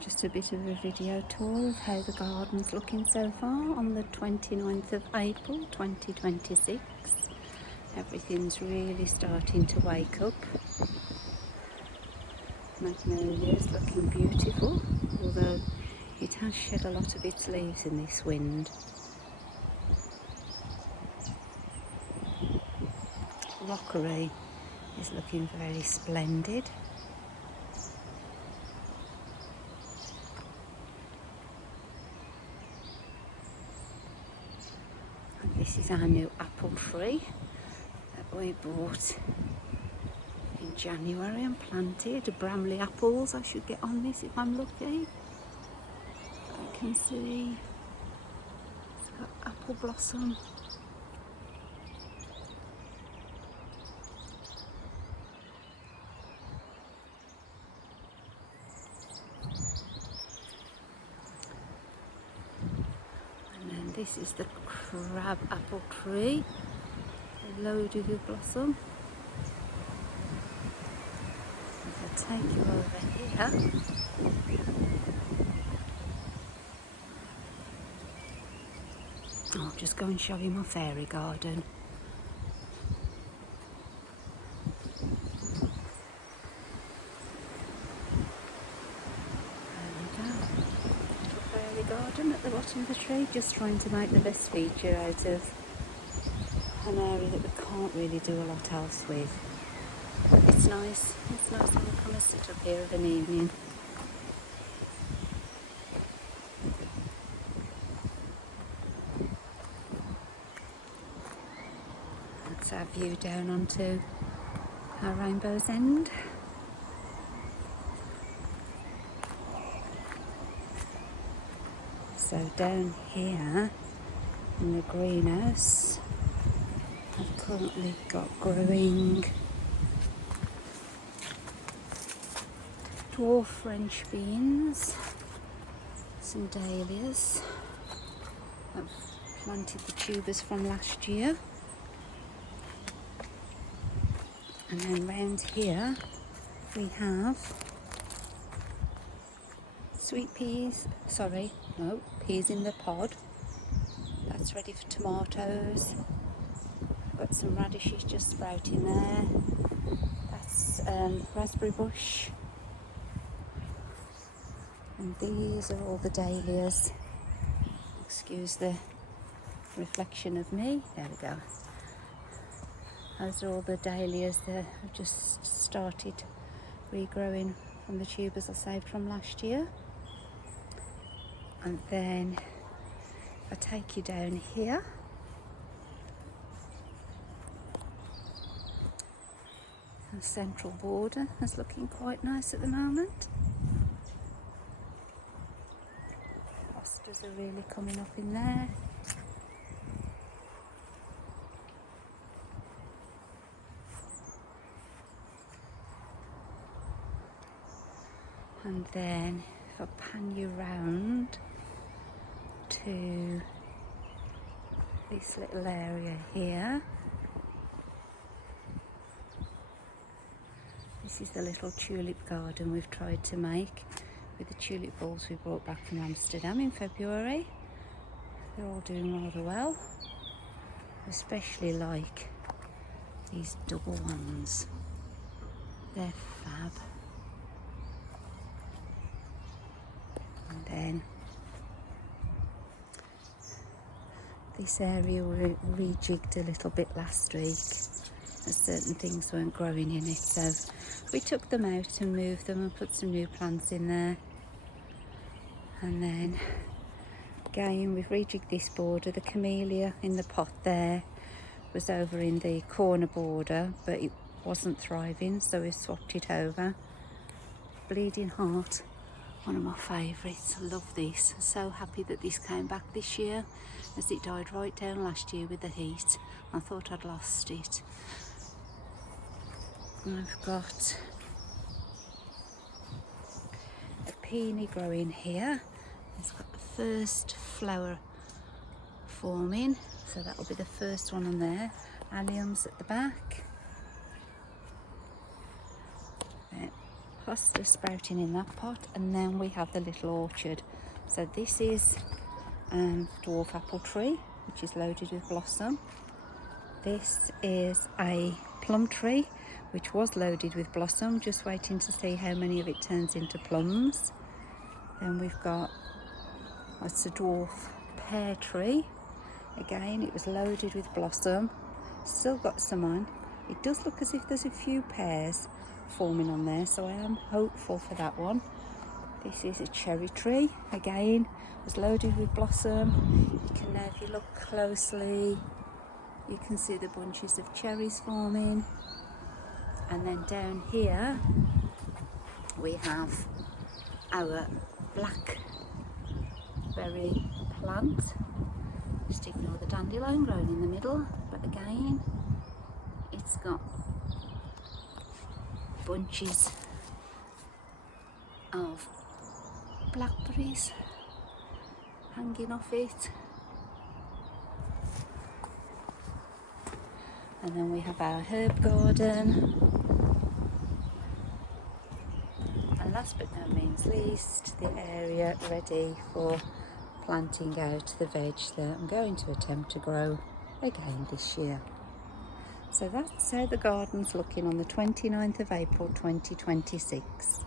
Just a bit of a video tour of how the garden's looking so far on the 29th of April 2026. Everything's really starting to wake up. Magnolia's looking beautiful, although it has shed a lot of its leaves in this wind. Rockery is looking very splendid. And this is our new apple tree that we bought in January and planted. Bramley apples. I should get on this if I'm lucky. I can see it's got apple blossom. And then this is the crab apple tree. Loaded with blossom. If I take you over here, I'll just go and show you my fairy garden. There we go. Little fairy garden at the bottom of the tree, just trying to make the best feature out of an area that we can't really do a lot else with. It's nice when we come and sit up here of an evening. That's our view down onto our Rainbow's End. So down here in the greenhouse, I've currently got growing dwarf French beans, some dahlias. I've planted the tubers from last year. And then round here we have sweet peas, peas in the pod. That's ready for tomatoes. Got some radishes just sprouting there. That's raspberry bush. And these are all the dahlias. Excuse the reflection of me. There we go. Those are all the dahlias that have just started regrowing from the tubers I saved from last year. And then if I take you down here, the central border is looking quite nice at the moment. Asters are really coming up in there. And then if I pan you round to this little area here, this is the little tulip garden we've tried to make with the tulip bulbs we brought back from Amsterdam in February. They're all doing rather well. Especially like these double ones. They're fab. And then this area we rejigged a little bit last week as certain things weren't growing in it, so we took them out and moved them and put some new plants in there. And then again we've rejigged this border. The camellia in the pot there was over in the corner border, but it wasn't thriving, so we swapped it over. Bleeding Heart, one of my favourites. I love this. I'm so happy that this came back this year, as it died right down last year with the heat. I thought I'd lost it. And I've got a peony growing here. It's got the first flower forming, so that'll be the first one on there. Alliums at the back. hosta sprouting in that pot, and then we have the little orchard. So this is dwarf apple tree, which is loaded with blossom. This is a plum tree, which was loaded with blossom, just waiting to see how many of it turns into plums. Then we've got a dwarf pear tree. Again, it was loaded with blossom, still got some on. It does look as if there's a few pears forming on there, so I am hopeful for that one. This is a cherry tree. Again, was loaded with blossom. You can now, if you look closely, you can see the bunches of cherries forming. And then down here we have our blackberry plant. Just ignore the dandelion growing in the middle, but again, it's got bunches of blackberries hanging off it. And then we have our herb garden. And last but not means least, the area ready for planting out the veg that I'm going to attempt to grow again this year. So that's how the garden's looking on the 29th of April 2026.